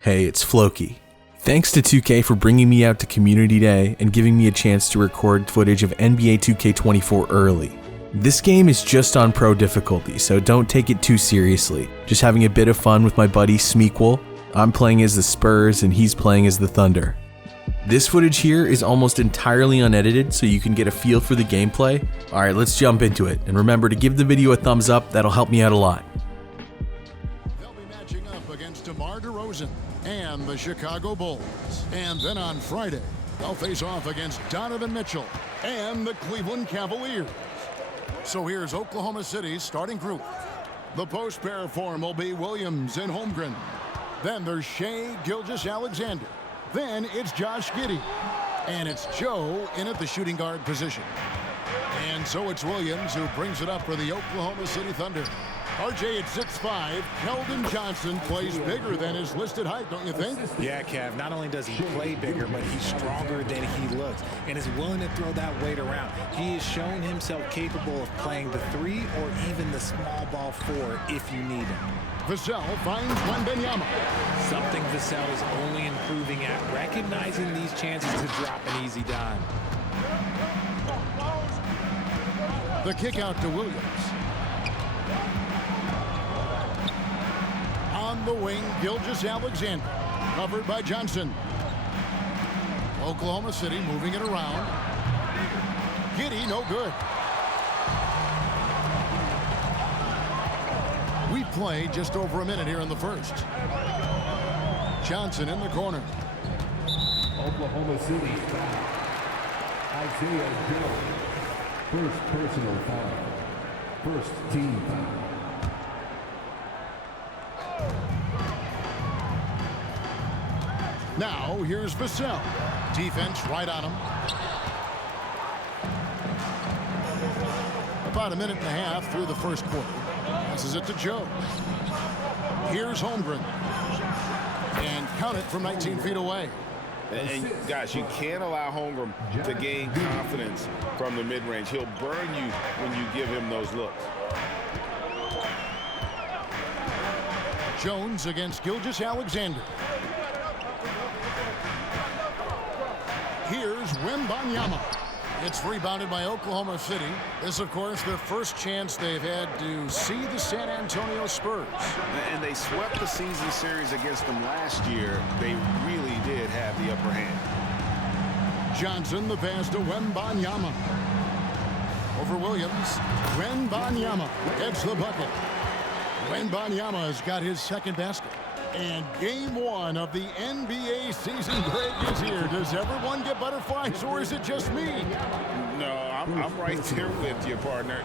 Hey, it's Floki. Thanks to 2K for bringing me out to Community Day and giving me a chance to record footage of NBA 2K24 early. This game is just on pro difficulty, so don't take it too seriously. Just having a bit of fun with my buddy Smeekwell. I'm playing as the Spurs and he's playing as the Thunder. This footage here is almost entirely unedited, so you can get a feel for the gameplay. Alright, let's jump into it, and remember to give the video a thumbs up, that'll help me out a lot. They'll be matching up against DeMar DeRozan and the Chicago Bulls. And then on Friday, they'll face off against Donovan Mitchell and the Cleveland Cavaliers. So here's Oklahoma City's starting group. The post pair form will be Williams and Holmgren. Then there's Shai Gilgeous-Alexander. Then it's Josh Giddey. And it's Joe in at the shooting guard position. And so it's Williams who brings it up for the Oklahoma City Thunder. RJ at 6'5", Keldon Johnson plays bigger than his listed height, don't you think? Yeah, Kev, not only does he play bigger, but he's stronger than he looks and is willing to throw that weight around. He has shown himself capable of playing the 3 or even the small ball 4 if you need him. Vassell finds Wembanyama. Something Vassell is only improving at, recognizing these chances to drop an easy dime. The kick out to Williams. On the wing, Gilgeous-Alexander, covered by Johnson. Oklahoma City moving it around. Giddey, no good. We play just over a minute here in the first. Johnson in the corner. Oklahoma City foul. Isaiah Joe. First personal foul. First team foul. Now here's Vassell. Defense right on him. About a minute and a half through the first quarter. Passes it to Joe. Here's Holmgren. And count it from 19 feet away. And guys, you can't allow Holmgren to gain confidence from the mid-range. He'll burn you when you give him those looks. Jones against Gilgeous-Alexander. Here's Wembanyama. It's rebounded by Oklahoma City. This, of course, their first chance they've had to see the San Antonio Spurs. And they swept the season series against them last year. They really did have the upper hand. Johnson, the pass to Wembanyama. Over Williams. Wembanyama gets the bucket. Wembanyama has got his second basket. And game one of the NBA season break is here. Does everyone get butterflies, or is it just me? No, I'm right there with you, partner.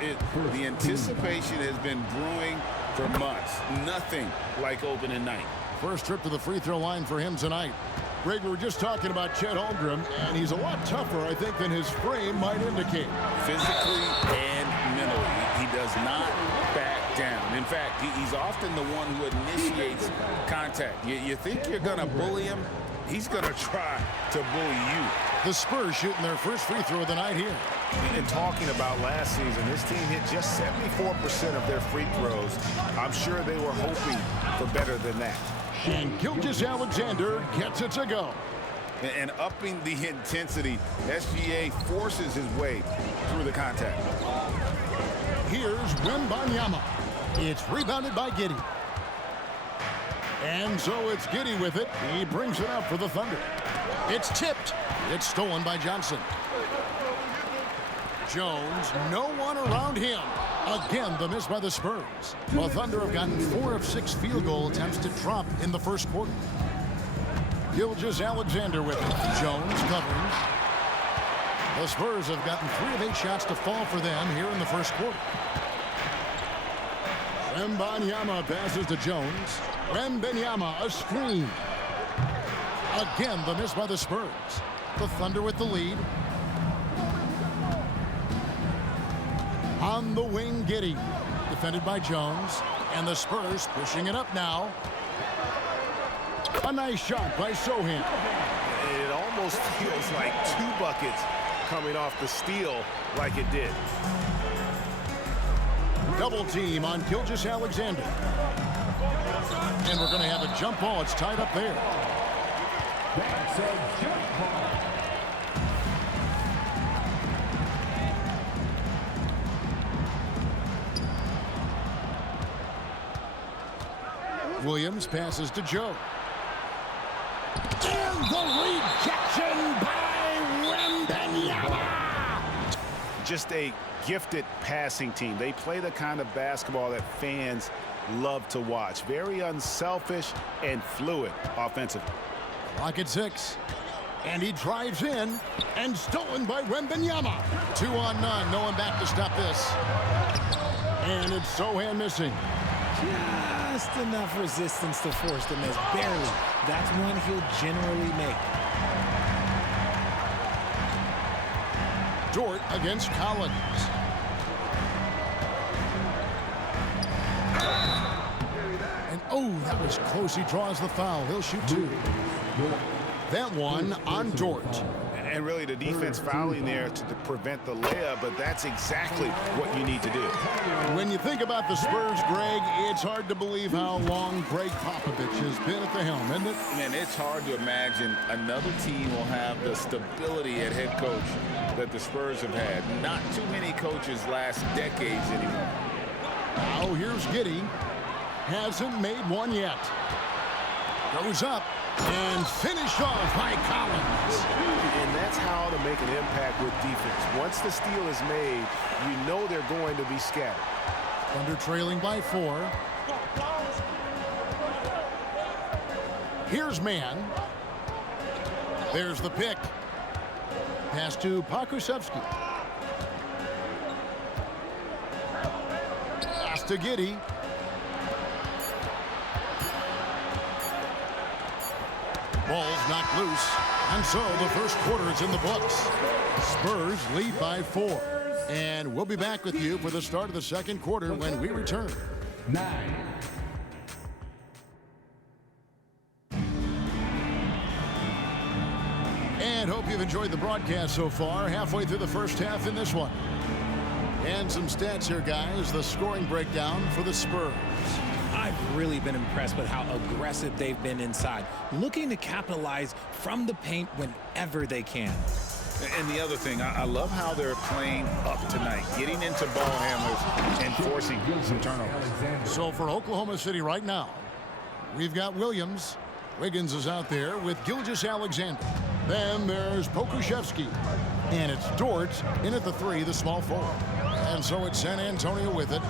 The anticipation has been brewing for months. Nothing like opening night. First trip to the free throw line for him tonight. Greg, we were just talking about Chet Holmgren, and he's a lot tougher, I think, than his frame might indicate. Physically and mentally, he does not back down. In fact, he's often the one who initiates contact. You think you're going to bully him? He's going to try to bully you. The Spurs shooting their first free throw of the night here. And talking about last season, this team hit just 74% of their free throws. I'm sure they were hoping for better than that. And Gilgeous-Alexander gets it to go. And upping the intensity, SGA forces his way through the contact. Here's Wembanyama. It's rebounded by Giddey. And so it's Giddey with it. He brings it up for the Thunder. It's tipped. It's stolen by Johnson. Jones, no one around him. Again, the miss by the Spurs. The Thunder have gotten 4 of 6 field goal attempts to drop in the first quarter. Gilgeous-Alexander with it. Jones covering. The Spurs have gotten 3 of 8 shots to fall for them here in the first quarter. Wembanyama passes to Jones. Wembanyama, a screen. Again, the miss by the Spurs. The Thunder with the lead. On the wing, Giddey. Defended by Jones. And the Spurs pushing it up now. A nice shot by Sohan. It almost feels like 2 buckets coming off the steal like it did. Double team on Gilgeous-Alexander. And we're going to have a jump ball. It's tied up there. That's a jump ball. Williams passes to Joe. And the rejection by Wembanyama. Just a gifted passing team. They play the kind of basketball that fans love to watch. Very unselfish and fluid offensively. Clock at 6. And he drives in and stolen by Wembanyama. 2 on none. No one back to stop this. And it's Sochan missing. Just enough resistance to force the miss. Barely. That's one he'll generally make. Dort against Collins. And oh, that was close. He draws the foul. He'll shoot 2. That one on Dort. And really the defense fouling there to prevent the layup, but that's exactly what you need to do. When you think about the Spurs, Greg, it's hard to believe how long Greg Popovich has been at the helm, isn't it? Man, it's hard to imagine another team will have the stability at head coach that the Spurs have had. Not too many coaches last decades anymore. Now here's Giddey. Hasn't made one yet. Goes up and finished off by Collins. And that's how to make an impact with defense. Once the steal is made, you know they're going to be scattered. Thunder trailing by 4. Here's man. There's the pick. Pass to Pokusevski. Pass to Giddey. Ball's knocked loose, and so the first quarter is in the books. Spurs lead by 4. And we'll be back with you for the start of the second quarter when we return. 9. And hope you've enjoyed the broadcast so far. Halfway through the first half in this one. And some stats here, guys. The scoring breakdown for the Spurs. I've really been impressed with how aggressive they've been inside, looking to capitalize from the paint whenever they can. And the other thing, I love how they're playing up tonight, getting into ball handlers and forcing some turnovers. So for Oklahoma City right now, we've got Williams. Wiggins is out there with Gilgeous-Alexander. Then there's Pokusevski. And it's Dort in at the 3, the small forward. And so it's San Antonio with it,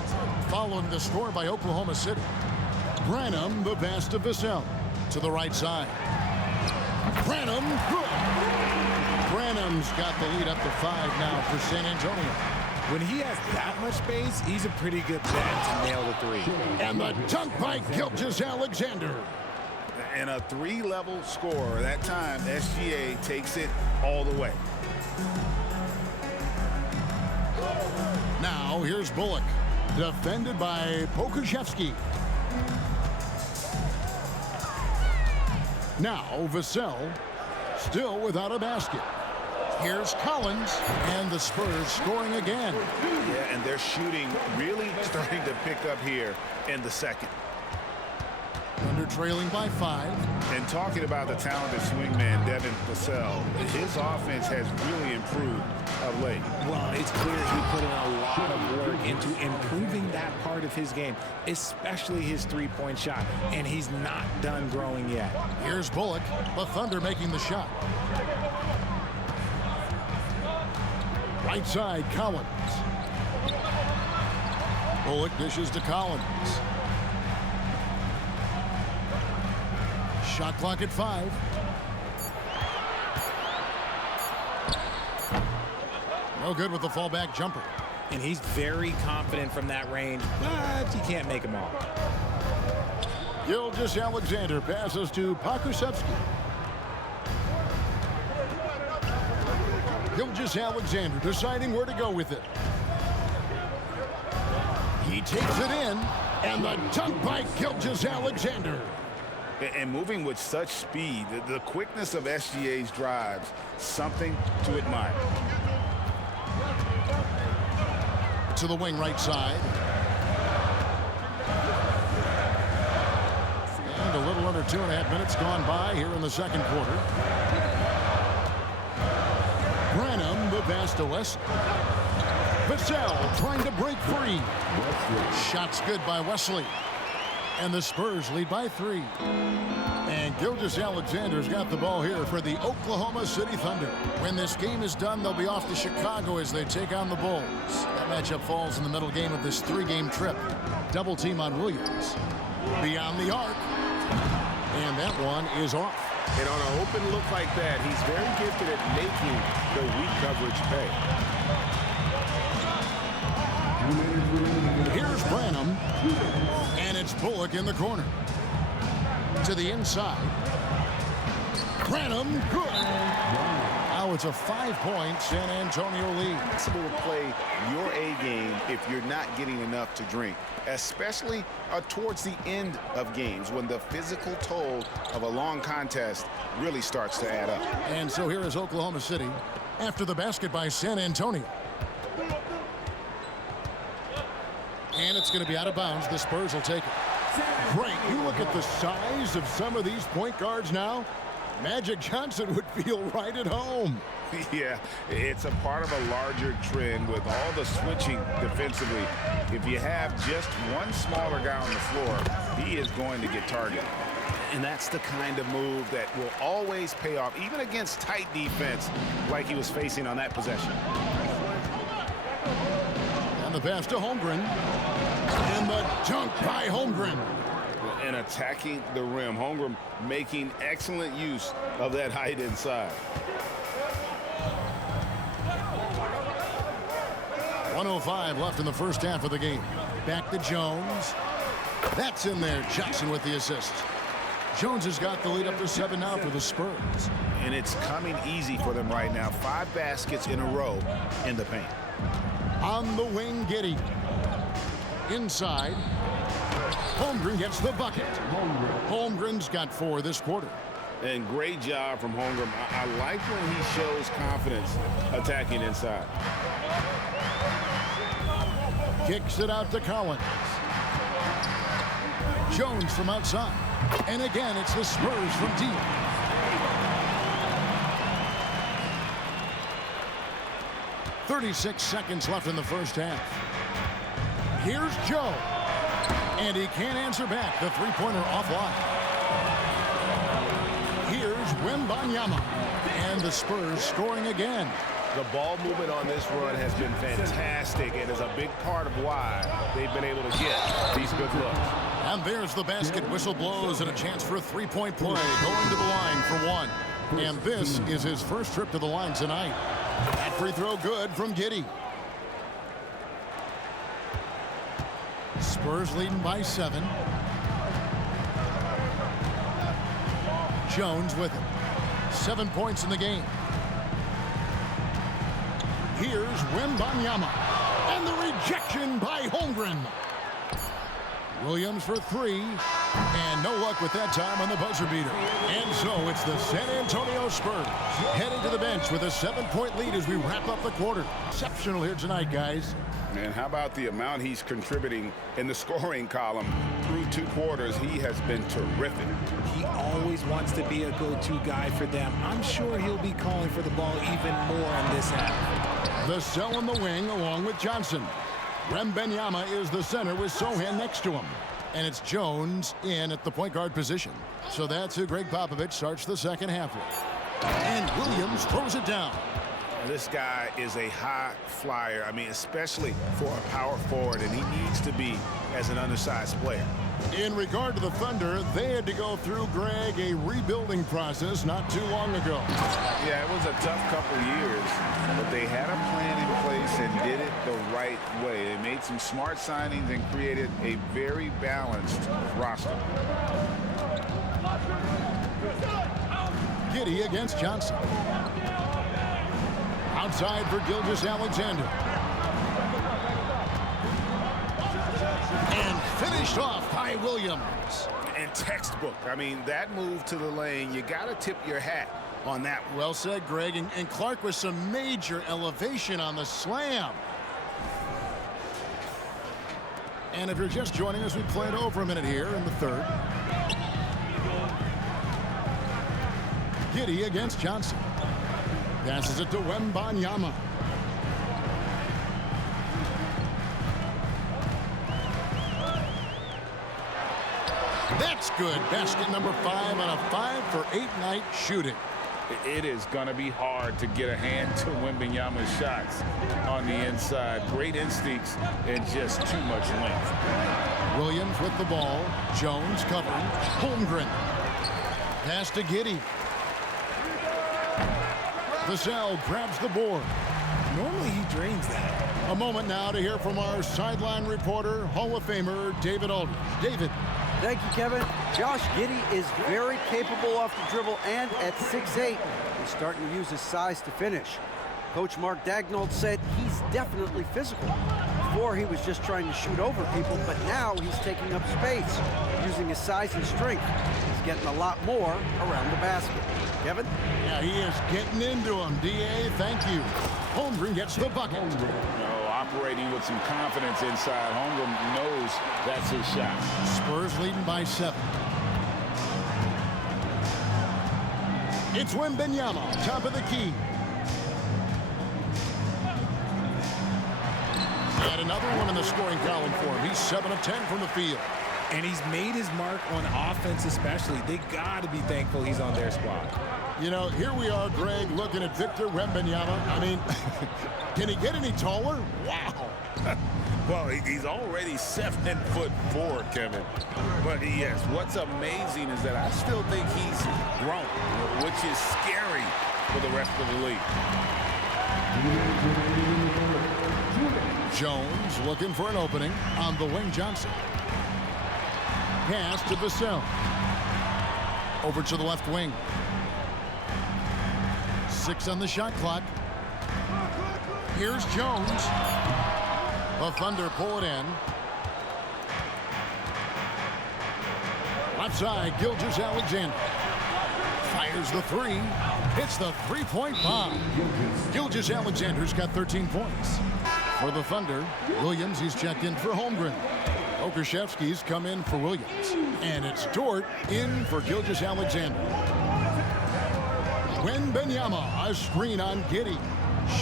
following the score by Oklahoma City. Branham, the pass to Vassell. To the right side. Branham, good. Branham's got the lead up to 5 now for San Antonio. When he has that much space, he's a pretty good bet to nail the 3. And the dunk by Gilgeous-Alexander. And a 3-level score. That time, SGA takes it all the way. Now, here's Bullock. Defended by Pokusevski. Now, Vassell, still without a basket. Here's Collins, and the Spurs scoring again. Yeah, and they're shooting really starting to pick up here in the second. Thunder trailing by 5. And talking about the talented swingman, Devin Vassell, his offense has really improved of late. Well, it's clear he put in a lot of work into improving that part of his game, especially his three-point shot, and he's not done growing yet. Here's Bullock, the Thunder making the shot. Right side, Collins. Bullock dishes to Collins. Shot clock at 5. No good with the fallback jumper. And he's very confident from that range, but you can't make him all. Gilgeous-Alexander passes to Pokusevski. Gilgeous-Alexander deciding where to go with it. He takes it in, and the dunk by Gilgeous-Alexander. And moving with such speed, the quickness of SGA's drives, something to admire. To the wing right side. under 2.5 minutes gone by here in the second quarter. Branham, the pass to Wesley. Vassell trying to break free. Shots good by Wesley. And the Spurs lead by 3. And Gilgeous-Alexander's got the ball here for the Oklahoma City Thunder. When this game is done, they'll be off to Chicago as they take on the Bulls. That matchup falls in the middle game of this 3-game trip. Double team on Williams. Beyond the arc. And that one is off. And on an open look like that, he's very gifted at making the weak coverage pay. Here's Branham. And it's Bullock in the corner. To the inside. Branham, good. Now it's a 5-point San Antonio lead. It's possible to play your A game if you're not getting enough to drink, especially towards the end of games when the physical toll of a long contest really starts to add up. And so here is Oklahoma City after the basket by San Antonio. And it's going to be out of bounds. The Spurs will take it. Great. You look at the size of some of these point guards now. Magic Johnson would feel right at home. Yeah, it's a part of a larger trend with all the switching defensively. If you have just one smaller guy on the floor, he is going to get targeted. And that's the kind of move that will always pay off, even against tight defense like he was facing on that possession. And the pass to Holmgren. And the dunk by Holmgren. And attacking the rim. Holmgren making excellent use of that height inside. 1:05 left in the first half of the game. Back to Jones. That's in there. Jackson with the assist. Jones has got the lead up to 7 now for the Spurs. And it's coming easy for them right now. 5 baskets in a row in the paint. On the wing, Giddey. Inside. Holmgren gets the bucket. Holmgren's got 4 this quarter. And great job from Holmgren. I like when he shows confidence attacking inside. Kicks it out to Collins. Jones from outside. And again, it's the Spurs from deep. .36 seconds left in the first half. Here's Joe. And he can't answer back. The three-pointer offline. Here's Wembanyama. And the Spurs scoring again. The ball movement on this run has been fantastic and is a big part of why they've been able to get these good looks. And there's the basket. Whistle blows and a chance for a three-point play. Going to the line for 1. And this is his first trip to the line tonight. That free throw good from Giddey. Spurs leading by 7. Jones with it. 7 points in the game. Here's Wembanyama. And the rejection by Holmgren. Williams for 3. And no luck with that time on the buzzer beater. And so it's the San Antonio Spurs heading to the bench with a 7-point lead as we wrap up the quarter. Exceptional here tonight, guys. And how about the amount he's contributing in the scoring column through 2 quarters? He has been terrific. He always wants to be a go-to guy for them. I'm sure he'll be calling for the ball even more in this half. Vassell in the wing along with Johnson. Wembanyama is the center with Sohan next to him. And it's Jones in at the point guard position. So that's who Greg Popovich starts the second half with. And Williams throws it down. This guy is a high flyer. I mean, especially for a power forward, and he needs to be as an undersized player. In regard to the Thunder, they had to go through, Greg, a rebuilding process not too long ago. Yeah, it was a tough couple years, but they had a plan in place and did it the right way. They made some smart signings and created a very balanced roster. Giddey against Johnson. Outside for Gilgeous-Alexander. And finished off by Williams. And textbook. I mean, that move to the lane, you got to tip your hat on that. Well said, Greg. And Clark with some major elevation on the slam. And if you're just joining us, we played over a minute here in the third. Giddey against Johnson. Passes it to Wembanyama. That's good. Basket number 5 on a 5-for-8 night shooting. It is going to be hard to get a hand to Wembanyama's shots on the inside. Great instincts and just too much length. Williams with the ball. Jones covering. Holmgren. Pass to Giddey. Vassell grabs the board. Normally he drains that. A moment now to hear from our sideline reporter, Hall of Famer David Aldridge. David. Thank you, Kevin. Josh Giddey is very capable off the dribble, and at 6'8", he's starting to use his size to finish. Coach Mark Daigneault said he's definitely physical. Before, he was just trying to shoot over people, but now he's taking up space, using his size and strength. He's getting a lot more around the basket. Kevin? Yeah, he is getting into him. D.A., thank you. Holmgren gets the bucket. Operating with some confidence inside. Holmgren knows that's his shot. Spurs leading by 7. It's Wembanyama, top of the key. And another one in the scoring column for him. He's 7 of 10 from the field. And he's made his mark on offense especially. They got to be thankful he's on their squad. You know, here we are, Greg, looking at Victor Wembanyama. I mean, can he get any taller? Wow. Well, he's already 7'4", Kevin. But yes, what's amazing is that I still think he's grown, which is scary for the rest of the league. Jones looking for an opening on the wing. Johnson. Pass to Vassell. Over to the left wing. 6 on the shot clock. Here's Jones. The Thunder pull it in. Left side, Gilgeous-Alexander. Fires the 3. Hits the three-point bomb. Gilgeous-Alexander's got 13 points. For the Thunder, Williams, he's checked in for Holmgren. Okashevsky's come in for Williams. And it's Dort in for Gilgeous-Alexander. Wembanyama, a screen on Giddey.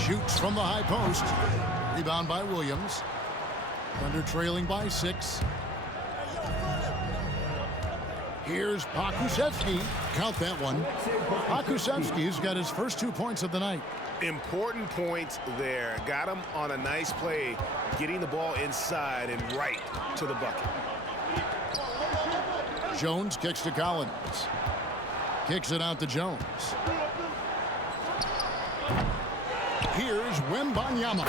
Shoots from the high post. Rebound by Williams. Thunder trailing by 6. Here's Pokusevski. Count that one. Pokusevski's got his first 2 points of the night. Important points there. Got him on a nice play, getting the ball inside and right to the bucket. Jones kicks to Collins. Kicks it out to Jones. Here's Wembanyama.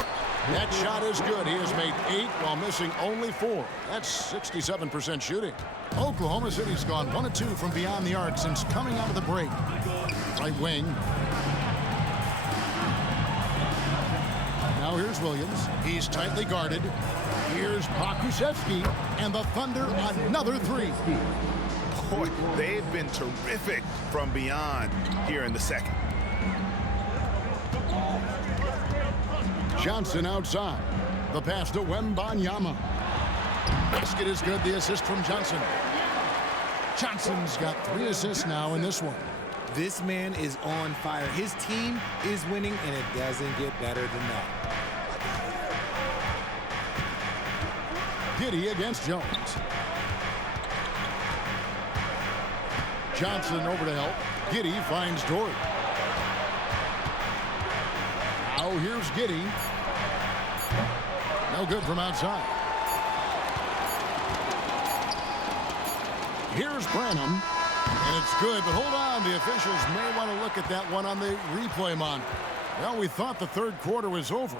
That shot is good. He has made 8 while missing only 4. That's 67% shooting. Oklahoma City's gone 1 of 2 from beyond the arc since coming out of the break. Right wing. Now here's Williams. He's tightly guarded. Here's Pokusevski, and the Thunder another 3. Boy, they've been terrific from beyond here in the second. Johnson outside. The pass to Wembanyama. Basket is good. The assist from Johnson. Johnson's got 3 assists now in this one. This man is on fire. His team is winning, and it doesn't get better than that. Giddey against Jones. Johnson over to help. Giddey finds Dort. Now here's Giddey. No good from outside. Here's Branham. And it's good, but hold on. The officials may want to look at that one on the replay monitor. Well, we thought the third quarter was over.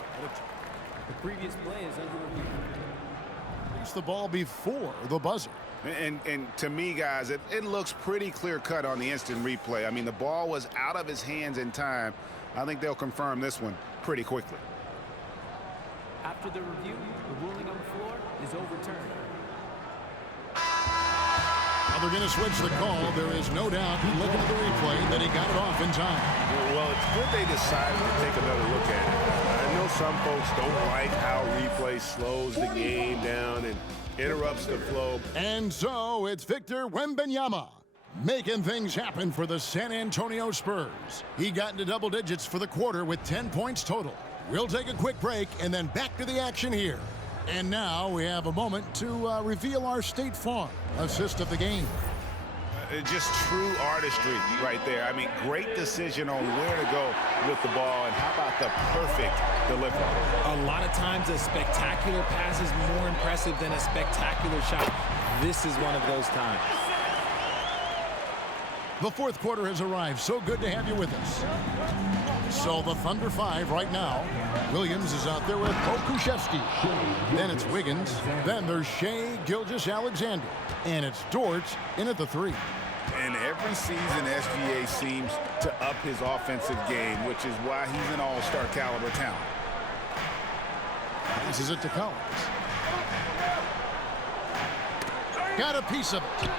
The previous play is under review. The ball before the buzzer. And to me, guys, it looks pretty clear-cut on the instant replay. I mean, the ball was out of his hands in time. I think they'll confirm this one pretty quickly. After the review, the ruling on the floor is overturned. Now they're going to switch the call. There is no doubt, looking at the replay, that he got it off in time. Well, it's good they decided to take another look at it. I know some folks don't like how replay slows the game down and interrupts the flow. And so it's Victor Wembanyama. making things happen for the San Antonio Spurs. He got into double digits for the quarter with 10 points total. We'll take a quick break and then back to the action here. And now we have a moment to reveal our State Farm assist of the game. Just true artistry right there. I mean, great decision on where to go with the ball, and how about the perfect delivery? A lot of times a spectacular pass is more impressive than a spectacular shot. This is one of those times. The fourth quarter has arrived. So good to have you with us. So the Thunder 5 right now. Williams is out there with Pokusevski. Then it's Wiggins. Then there's Shai Gilgeous-Alexander. And it's Dort in at the 3. And every season, SGA seems to up his offensive game, which is why he's an all-star caliber talent. This is it to Collins. Got a piece of it.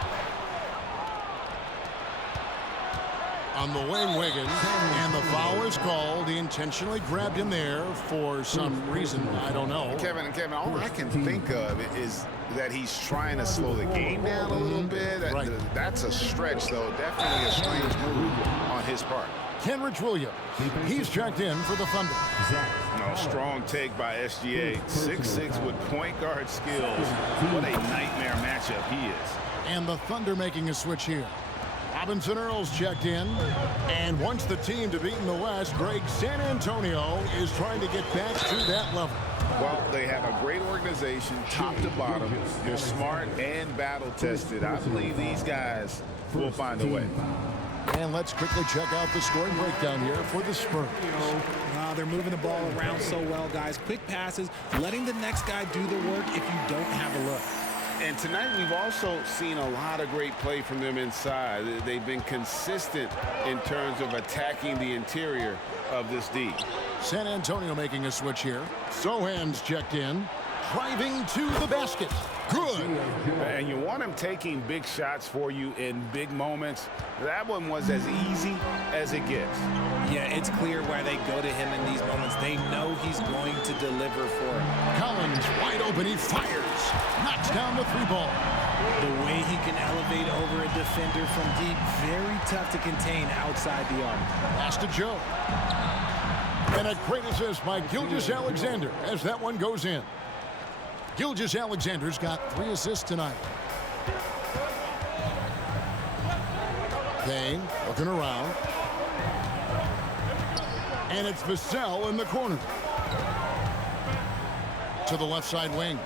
On the wing, Wiggins, and the foul is called. He intentionally grabbed him there for some reason. I don't know. Kevin, all I can think of is that he's trying to slow the game down a little bit. Right. That's a stretch, though. Definitely a strange move on his part. Kenrich Williams, he's checked in for the Thunder. Strong take by SGA. 6'6" with point guard skills. What a nightmare matchup he is. And the Thunder making a switch here. Robinson Earls checked in, and wants the team to beat in the West. Greg, San Antonio is trying to get back to that level. Well, they have a great organization, top to bottom. They're smart and battle-tested. I believe these guys will find a way. And let's quickly check out the scoring breakdown here for the Spurs. They're moving the ball around so well, guys. Quick passes, letting the next guy do the work if you don't have a look. And tonight we've also seen a lot of great play from them inside. They've been consistent in terms of attacking the interior of this D. San Antonio making a switch here. Sohan's checked in, driving to the basket. Good. And you want him taking big shots for you in big moments. That one was as easy as it gets. Yeah, it's clear why they go to him in these moments. They know he's going to deliver for them. Collins wide open, he fires. Knocks down the 3-ball. The way he can elevate over a defender from deep, very tough to contain outside the arc. Pass to Joe. And a great assist by Gilgeous-Alexander as that one goes in. Gilgeous-Alexander's got 3 assists tonight. Payne looking around. And it's Vassell in the corner. To the left side wing.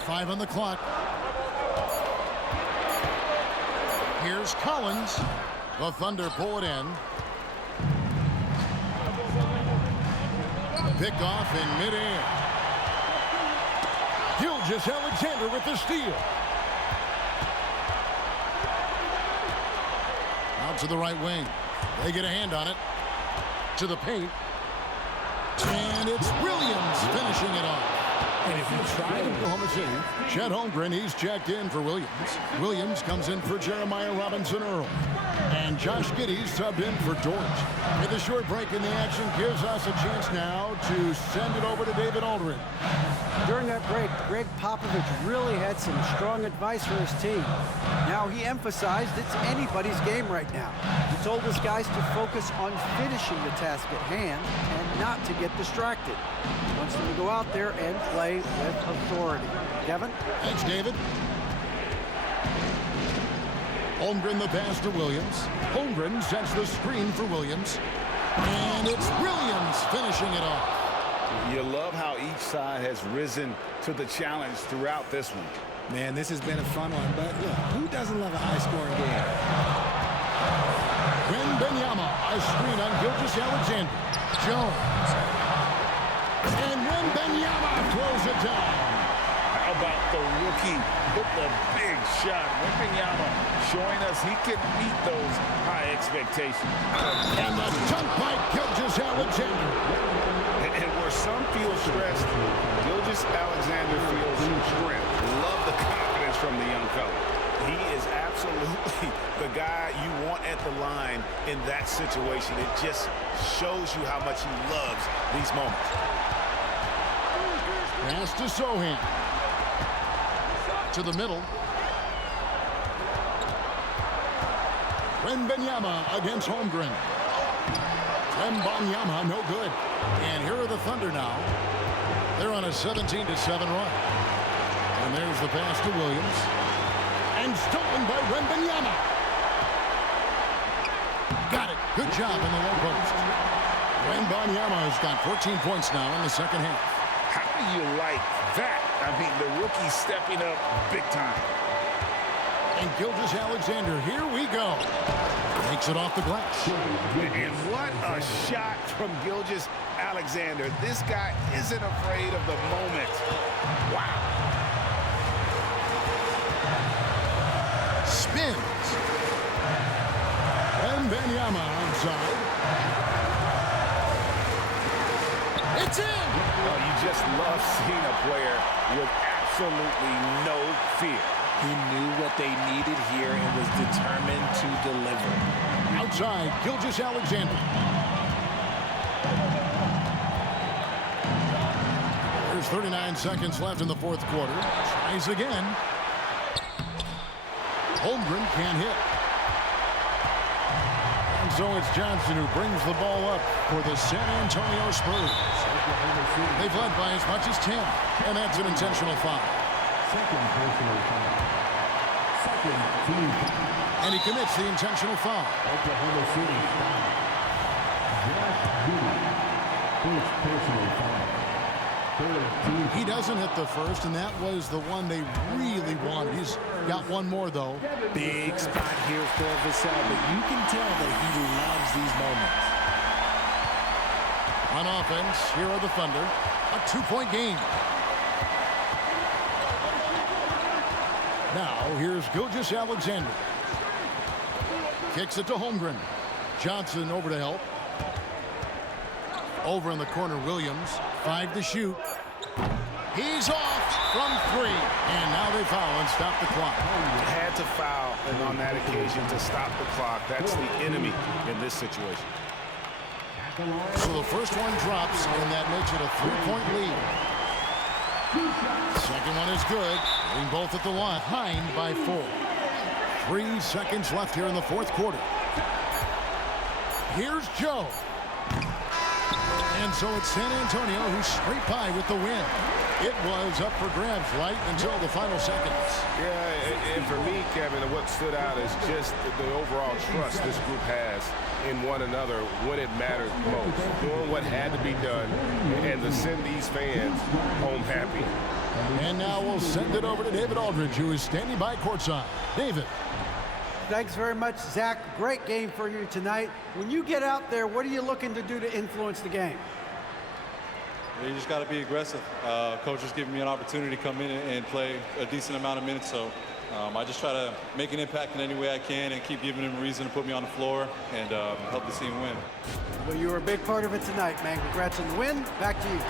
5 on the clock. Here's Collins. The Thunder pull it in. Picked off in midair. Gilgeous-Alexander with the steal. Out to the right wing. They get a hand on it. To the paint. And it's Williams finishing it off. And if you try to Oklahoma City, Chet Holmgren, he's checked in for Williams. Williams comes in for Jeremiah Robinson Earl. And Josh Giddey subbed in for Dort. And the short break in the action gives us a chance now to send it over to David Aldridge. During that break, Greg Popovich really had some strong advice for his team. Now, he emphasized it's anybody's game right now. He told his guys to focus on finishing the task at hand and not to get distracted. He wants them to go out there and play with authority. Kevin? Thanks, David. Holmgren the pass to Williams. Holmgren sets the screen for Williams. And it's Williams finishing it off. You love how each side has risen to the challenge throughout this one. Man, this has been a fun one, but look, who doesn't love a high-scoring game? Wembanyama, a screen on Gilgeous-Alexander. Jones. And Wembanyama throws it down. How about the rookie with the big shot? Wembanyama showing us he can meet those high expectations. And the dunk by Gilgeous-Alexander. And where some feel stressed, Gilgeous-Alexander feels strength. Love the confidence from the young fella. He is absolutely the guy you want at the line in that situation. It just shows you how much he loves these moments. Pass to Sohan. To the middle. Wembanyama against Holmgren. Wembanyama, no good. And here are the Thunder now. They're on a 17-7 run. And there's the pass to Williams. And stolen by Wembanyama. Got it. Good job in the low post. Wembanyama has got 14 points now in the second half. How do you like that? I mean, the rookie stepping up big time. And Gilgeous-Alexander, here we go. Takes it off the glass. And what a shot from Gilgeous-Alexander. This guy isn't afraid of the moment. Wow. Spins. Wembanyama outside. It's in. Oh, you just love seeing a player with absolutely no fear. He knew what they needed here and was determined to deliver. Outside, Gilgeous-Alexander. There's 39 seconds left in the fourth quarter. Tries again. Holmgren can't hit. And so it's Johnson who brings the ball up for the San Antonio Spurs. They've led by as much as 10, and that's an intentional foul. Second personal foul. Second team foul. And he commits the intentional foul. Oklahoma City foul. Josh Giddey. First personal foul. Third team. He doesn't hit the first, and that was the one they really wanted. He's got one more, though. Big spot here for Vassell, but you can tell that he loves these moments. On offense, here are the Thunder. A 2-point game. Now, here's Gilgeous-Alexander. Kicks it to Holmgren. Johnson over to help. Over in the corner, Williams. 5 to shoot. He's off from 3. And now they foul and stop the clock. Had to foul, and on that occasion to stop the clock. That's the enemy in this situation. So the first one drops, and that makes it a 3-point lead. Second one is good. Getting both at the line. Behind by 4. 3 seconds left here in the fourth quarter. Here's Joe. And so it's San Antonio who's straight by with the win. It was up for grabs right until the final seconds. Yeah, and for me, Kevin, what stood out is just the overall trust this group has in one another when it mattered most. Doing what had to be done and to send these fans home happy. And now we'll send it over to David Aldridge, who is standing by courtside. David. Thanks very much, Zach. Great game for you tonight. When you get out there, what are you looking to do to influence the game? You just got to be aggressive. Coach is giving me an opportunity to come in and play a decent amount of minutes, so I just try to make an impact in any way I can and keep giving them a reason to put me on the floor and help the team win. Well, you were a big part of it tonight, man. Congrats on the win. Back to you.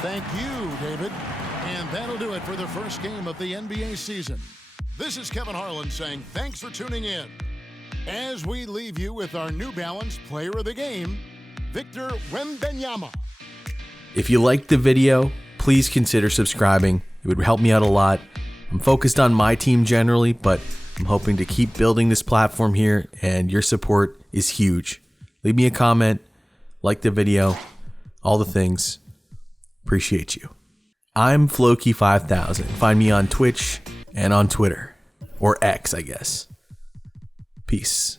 Thank you, David. And that'll do it for the first game of the NBA season. This is Kevin Harlan saying thanks for tuning in. As we leave you with our New Balance Player of the Game, Victor Wembanyama. If you liked the video, please consider subscribing. It would help me out a lot. I'm focused on my team generally, but I'm hoping to keep building this platform here, and your support is huge. Leave me a comment, like the video, all the things. Appreciate you. I'm Floki5000. Find me on Twitch and on Twitter. Or X, I guess. Peace.